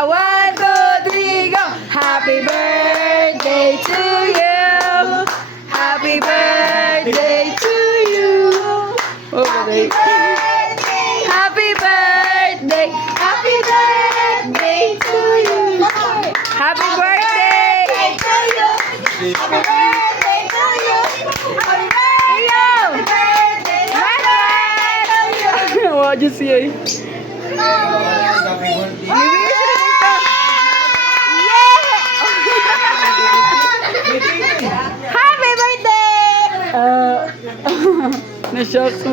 One, two, three, go! Happy birthday to you! Happy birthday to you! Happy birthday! Happy birthday! Happy birthday to you! Happy birthday to you! Happy birthday to you! Happy birthday! Happy birthday! Wow, just see. Happy birthday! Na-shock